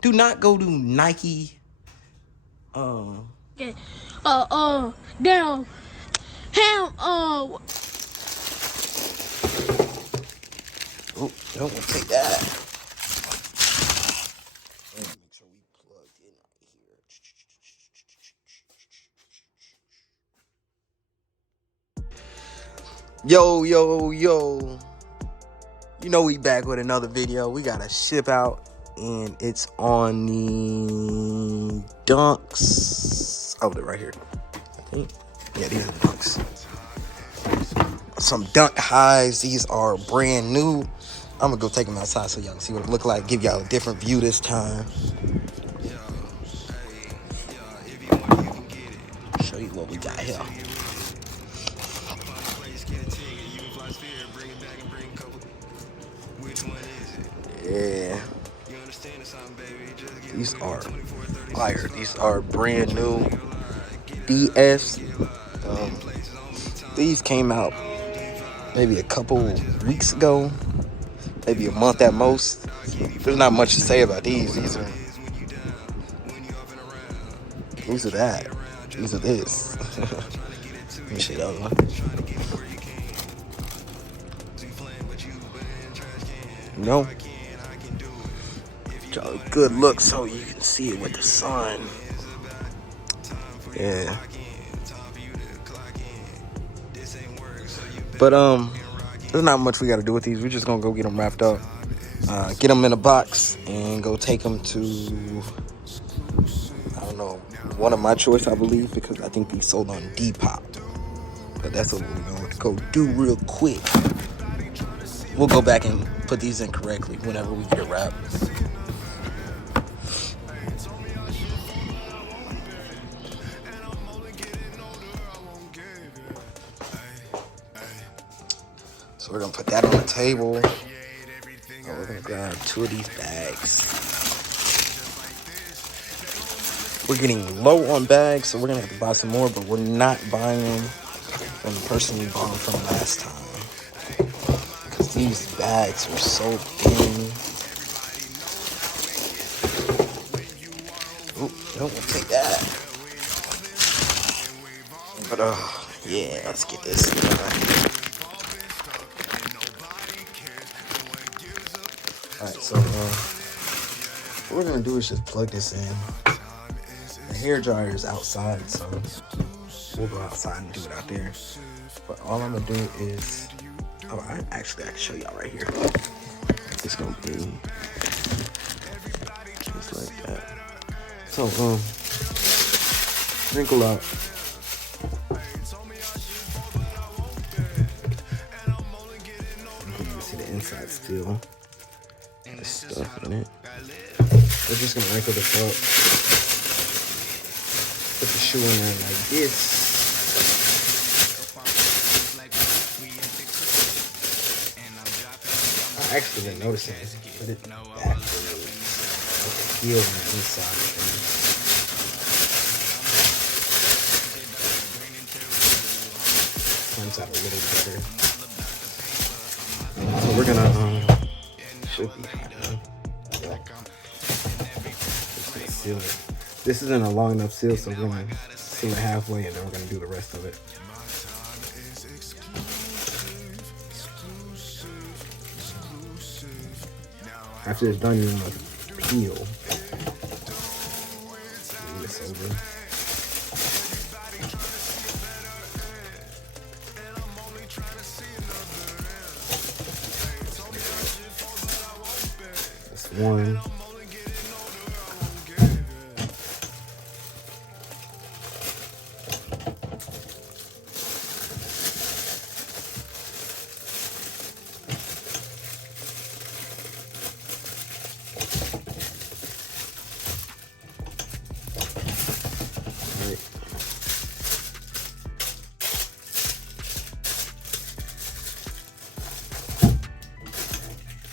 Do not go to Nike. Okay. Down. Ham. Oh, don't take that. Make sure we plugged in right here. Yo, yo, yo. You know we back with another video. We got a ship out, and it's on the Dunks. Oh, they're right here. I think. Yeah, these are Dunks. Some Dunk highs. These are brand new. I'm gonna go take them outside so y'all can see what it look like. Give y'all a different view this time. Show you what we got here. Yeah. These are fire. These are brand new DS. These came out maybe a couple weeks ago, maybe a month at most. There's not much to say about these. These are that. These are this. Let me show y'all. You know? Y'all a good look so you can see it with the sun. Yeah. But there's not much we got to do with these. We're just gonna go get them wrapped up, get them in a box, and go take them to, I don't know, one of my choice, I believe, because I think these sold on Depop. But that's what we're gonna go do real quick. We'll go back and put these in correctly whenever we get it wrapped. So we're gonna put that on the table. Oh, we're gonna grab 2 of these bags. We're getting low on bags, so we're gonna have to buy some more, but we're not buying them from the person we bought them from last time. Because these bags are so thin. Ooh, don't want to take that. But yeah, let's get this. Alright, so what we're gonna do is just plug this in. The hair dryer is outside, so we'll go outside and do it out there. But all I'm gonna do is, I can show y'all right here. It's gonna be just like that. So wrinkle out. You can see the inside still. There's stuff in it. We're just gonna wrinkle this up. Put the shoe in there like this. I actually didn't notice it, but it backwards. Like the heel on the inside. Comes out a little better. So we're gonna should be hot enough. Seal it. This isn't a long enough seal, so we're gonna seal it halfway and then we're gonna do the rest of it. After it's done, you must peel. Move this over. That's one.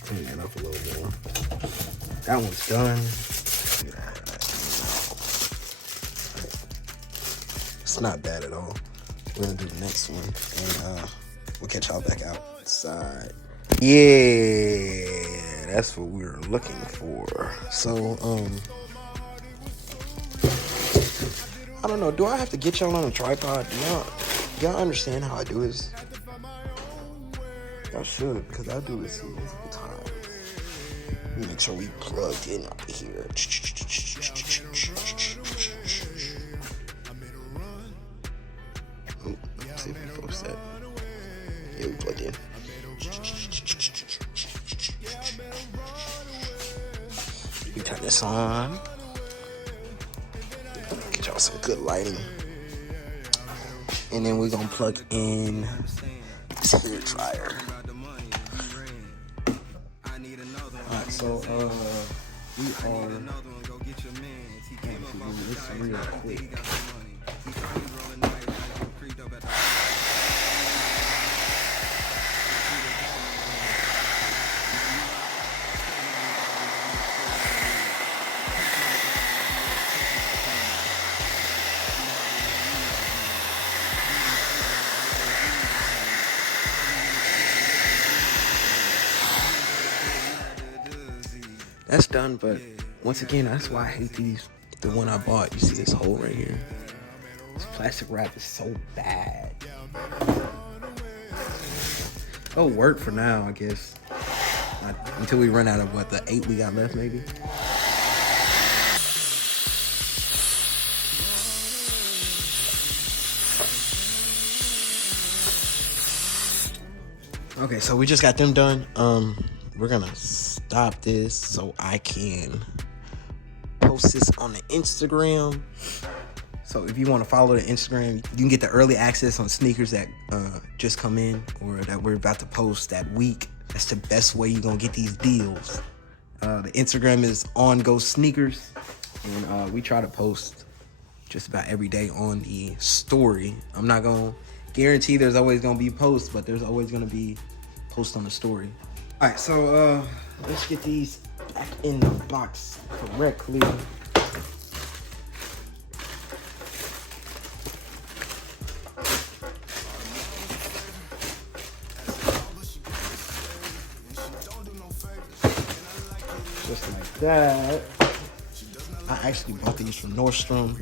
Clean that up a little more. That one's done. It's not bad at all. We're gonna do the next one, and we'll catch y'all back outside. Yeah, that's what we were looking for. So, I don't know. Do I have to get y'all on a tripod? Y'all understand how I do this? Y'all should, because I do this multiple times. Make sure we plugged in up here. Let's see if we post that. Yeah, we plugged in. We turn this on. Get y'all some good lighting. And then we're gonna plug in this hair dryer. Alright, so we are going to do this real quick. That's done, but once again, that's why I hate these. The one I bought, you see this hole right here? This plastic wrap is so bad. It'll work for now, I guess. Until we run out of what, the 8 we got left, maybe? Okay, so we just got them done. We're gonna stop this so I can post this on the Instagram. So if you want to follow the Instagram, you can get the early access on sneakers that just come in or that we're about to post that week. That's the best way you're gonna get these deals. The Instagram is On Go Sneakers, and we try to post just about every day on the story. I'm not gonna guarantee there's always gonna be posts, but there's always gonna be posts on the story. All right, so let's get these back in the box correctly. Just like that. I actually bought these from Nordstrom.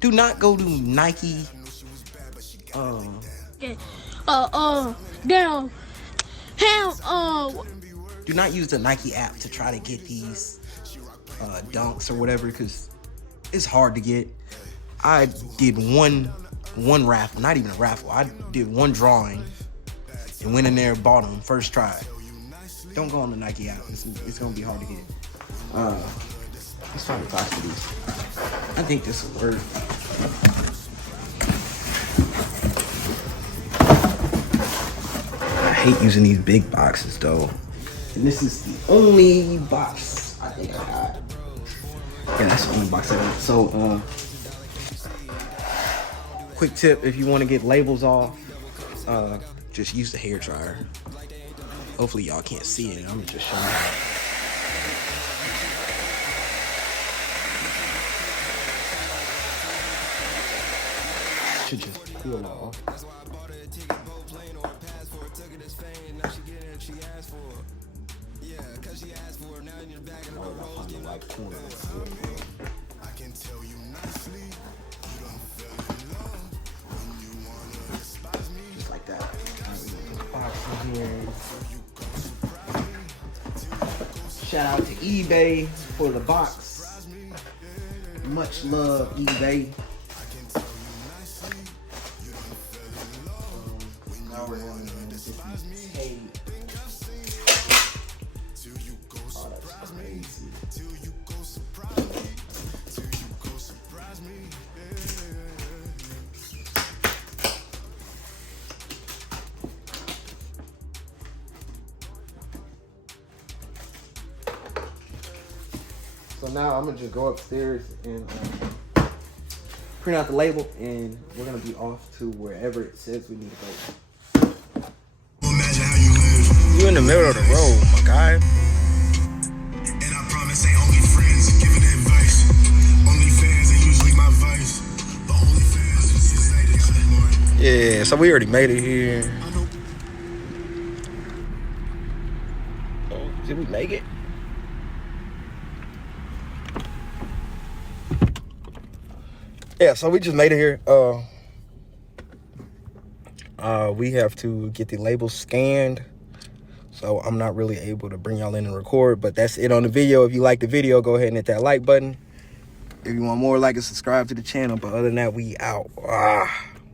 Do not go to Nike. Down. Do not use the Nike app to try to get these dunks or whatever, because it's hard to get. I did one raffle, not even a raffle. I did one drawing and went in there and bought them first try. Don't go on the Nike app. It's gonna be hard to get. Let's try the box of these. I think this will work. I hate using these big boxes though. And this is the only box I think I got. Yeah, that's the only box I got. So, quick tip, if you want to get labels off, just use the hair dryer. Hopefully y'all can't see it. I'm just showing you. Should just peel off. Just like that. Shout out to eBay for the box. Much love, eBay. Now we're going to get these tape. Oh, that's crazy. So now I'm gonna just go upstairs and print out the label, and we're gonna be off to wherever it says we need to go. You in the middle of the road, my guy. And I promise ain't only friends giving advice. Only fans are usually my vice. But only fans is excited. Yeah, so we already made it here. make it? Yeah, so we just made it here. We have to get the labels scanned, so I'm not really able to bring y'all in and record, but that's it on the video. If you like the video, go ahead and hit that like button. If you want more, like and subscribe to the channel. But other than that, we out.